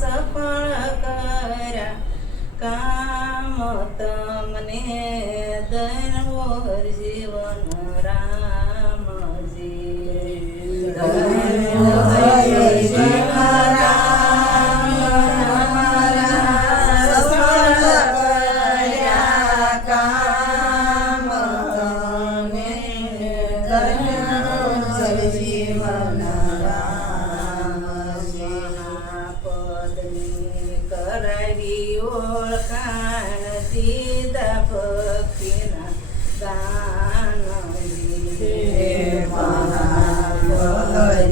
સફળ કરા. કામ તમને ધનવર જીવન રામજી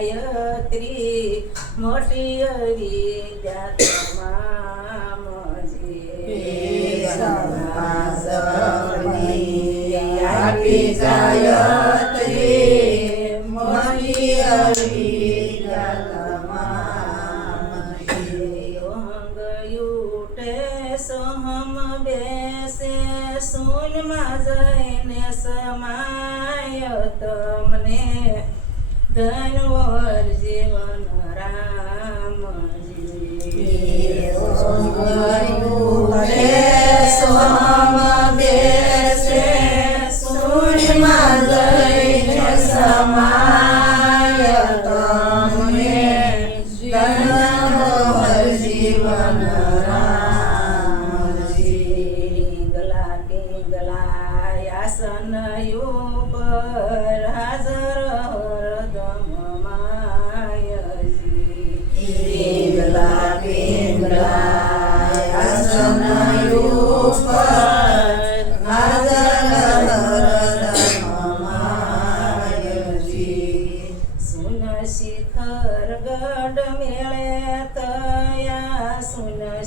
ગાયત્રી મોટી હરી આપી ગાયત્રી અંગ યુટે સોહમ બેસે સૂનમાં જઈને સમાય તમને ધનવર જીવન ધનવર જીવન રામજી પિંગલા પિંગલા આસન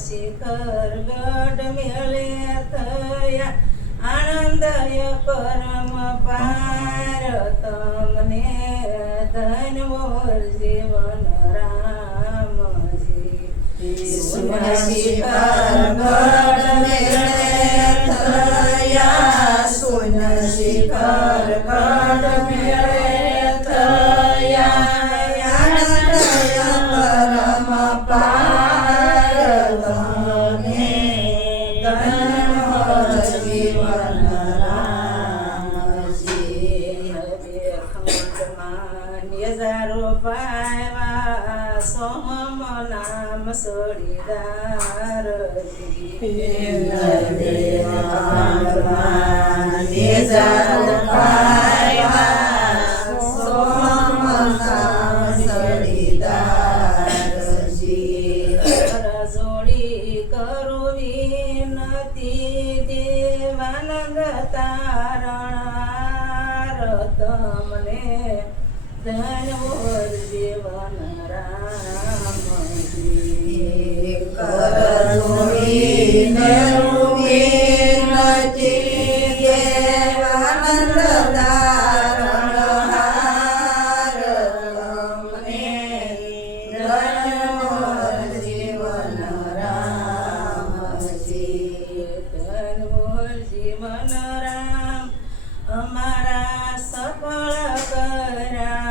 શિખર ગઢ મેળે તયા આનંદય પરમ પાર તમને ધનવર જીવન રામજી સુન શિખર ગઢ મેળે સોમ નામ સોડીદાર જોડી કરું વિનતી દેવાનંદ તારણાર તમને જીવન રામ અમારા સફળ કર્યા